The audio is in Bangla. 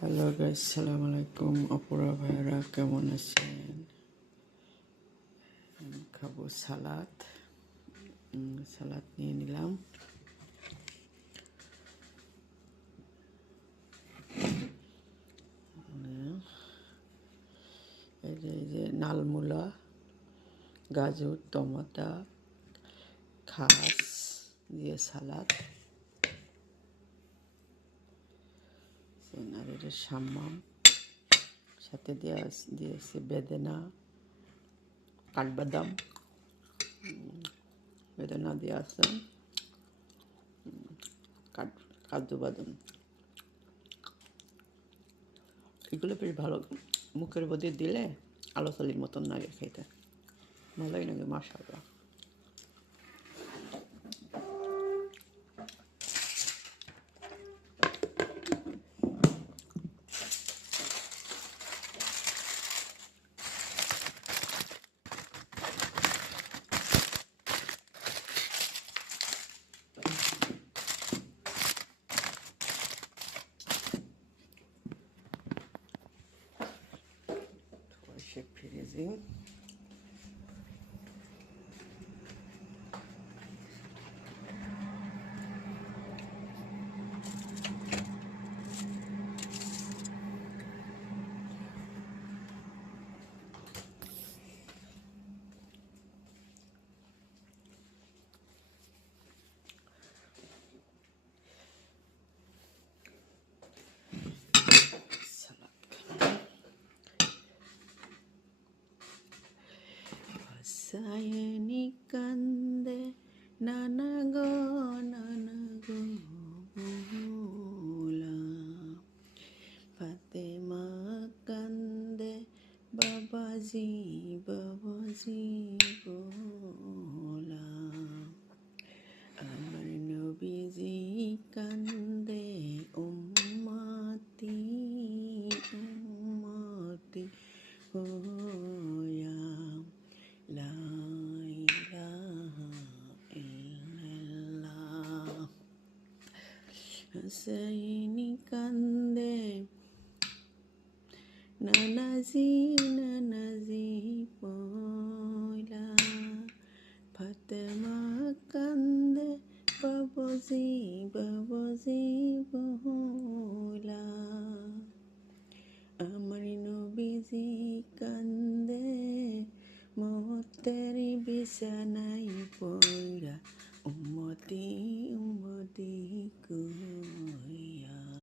হ্যালো গাইস সালাম আলাইকুম অপরা ভাইরা কেমন আছেন? খাব সালাদ। সালাদ নিয়ে নিলাম। এই যে এই যে, নালমুলা, গাজর, টমাটা, খাস দিয়ে সালাদ। এটা সাম্মাম, সাথে দেওয়া দিয়েছে বেদেনা, কাঠবাদাম বেদানা দেওয়া আছে কাঠ, কাজু বাদাম। এগুলো বেশ ভালো, মুখের মধ্যে দিলে আলো চালির মতন লাগে খেতে। ভালোই লাগে মাসাল্লাহ সে freezing salad Sayani kande nanago nanago bola Fatima kande babaji babaji bola আমার নবীজি হাসাইনি কান্দে নানাজি নানাজি পয়লা ফাতেমা কান্দে বাবজি বাবজি বহলা আমার নবীজি কান্দে মতেরি বিছানা